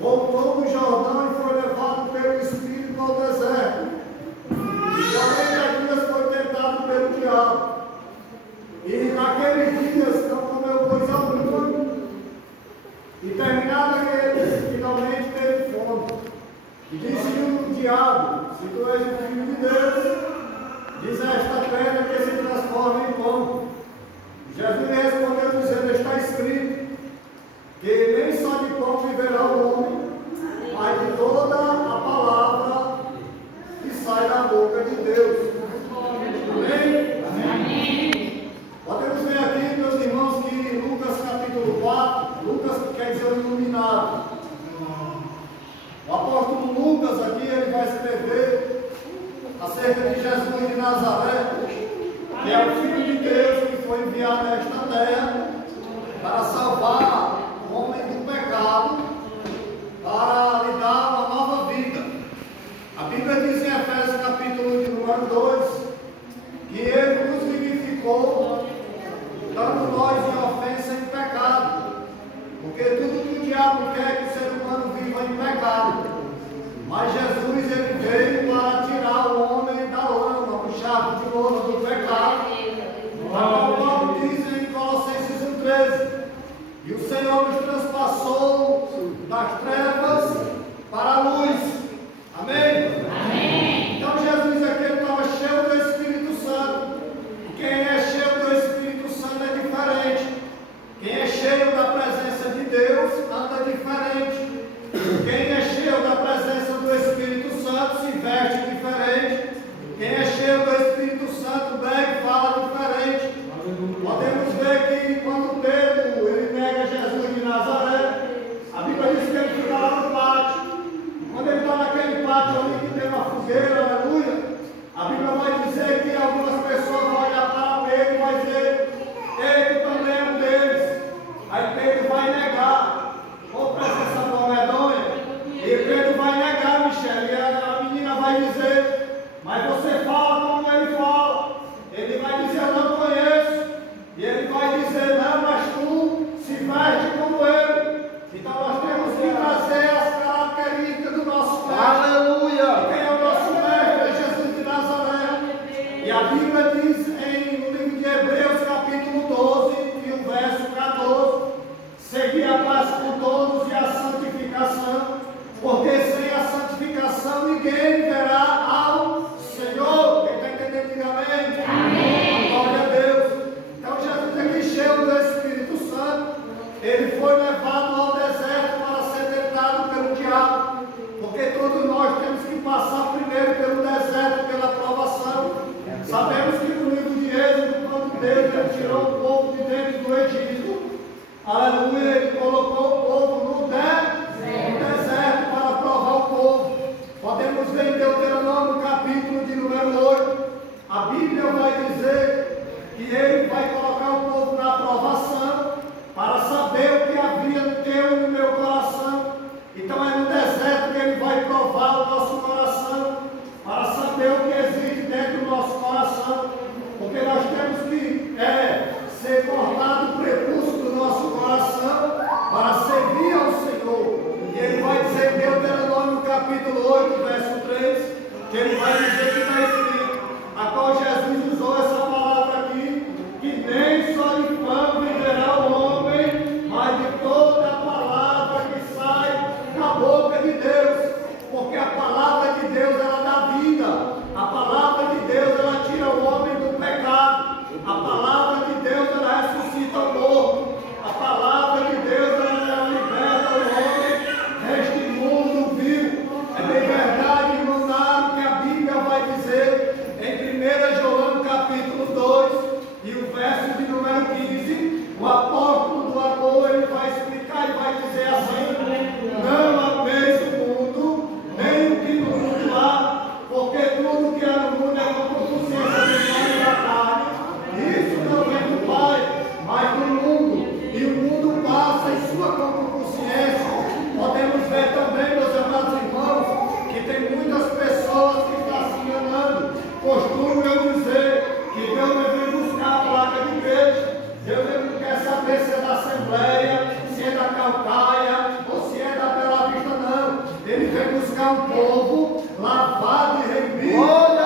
voltou do Jordão e foi levado pelo Espírito ao deserto. E 40 dias foi tentado pelo diabo. E naqueles dias não comeu coisa alguma. E terminado aqueles, finalmente teve fome. E disse o diabo: se tu és o Filho de Deus, diz a esta pedra que se transforma em pão. Jesus respondeu dizendo: está escrito que nem só de pão viverá o homem, mas de toda a palavra que sai da boca de Deus. Amém? Amém. Podemos ver aqui, meus irmãos, que Lucas capítulo 4, Lucas quer dizer o iluminado. O apóstolo Lucas aqui, ele vai escrever acerca de Jesus de Nazaré, que é o Filho de Deus que foi enviado a esta terra para salvar o homem do pecado, para lhe dar uma nova vida. A Bíblia diz em Efésios capítulo de número 2, que ele nos vivificou, dando nós em ofensa e pecado. Porque tudo que o diabo quer que o ser humano viva em pecado. Mas Jesus, ele veio para tirar o homem da lama, puxar de novo do pecado. Como Paulo diz em Colossenses 1,13: e o Senhor nos transpassou das trevas para a luz. Amém? Amém. Então Jesus aqui estava cheio do Espírito Santo. E quem é cheio do Espírito Santo é diferente. Quem é cheio da presença de Deus anda diferente. Quem é cheio da presença do Espírito Santo se veste diferente. Quem é cheio do Espírito Santo bebe e fala diferente. Podemos ver que quando Pedro ele nega Jesus de Nazaré, a Bíblia diz que ele fica lá no pátio. Quando ele está naquele pátio ali que tem uma fogueira, aleluia, a Bíblia vai dizer que algumas pessoas vão olhar para Pedro e vai dizer: ele também é um deles. Aí Pedro vai negar. Ô presença boa medonha. E Pedro vai negar, Michel. E a menina vai dizer: mas você fala como ele fala. Ele vai dizer: eu não conheço. E ele vai dizer: não, mas tu se veste como ele. Então nós temos que trazer as características do nosso mestre. Aleluia! Quem é o nosso mestre? É Jesus de Nazaré. E a Bíblia diz no livro de Hebreus, capítulo 12, e o verso 14: segui a paz com todos e a santificação, porque sem a santificação ninguém verá ao Senhor. Quem está entendendo, diga amém. Amém. Glória a Deus. Então Jesus aqui cheio do Espírito Santo, ele foi levado ao deserto para ser tentado pelo diabo, porque todos nós temos que passar primeiro pelo deserto, pela provação. Sabemos que no livro de Êxodo, quando Deus ele tirou o povo de dentro do Egito, aleluia, ele colocou o povo no deserto para provar o povo. Podemos ver em Deuteronômio, capítulo de número 8, a Bíblia vai dizer que ele vai colocar o povo na provação para saber o que havia no teu e no meu coração. Então é no deserto que ele vai provar o nosso coração, para saber o que existe dentro do nosso coração, porque nós temos que ser cortado o prepúcio do nosso coração para servir ao Senhor. E ele vai dizer em Deuteronômio capítulo 8, verso 3, que ele vai dizer que está escrito, a qual Jesus usou essa palavra aqui, que nem só de pão viverá o homem, mas de toda a palavra que sai da boca de Deus. Porque a palavra de Deus ela dá vida, a palavra de Deus ela tira o homem do pecado, a palavra de Deus ela ressuscita o morto, a palavra de Deus ela liberta o homem deste mundo vil. É bem verdade, irmão, que a Bíblia buscar um povo lavado e remiro. Glória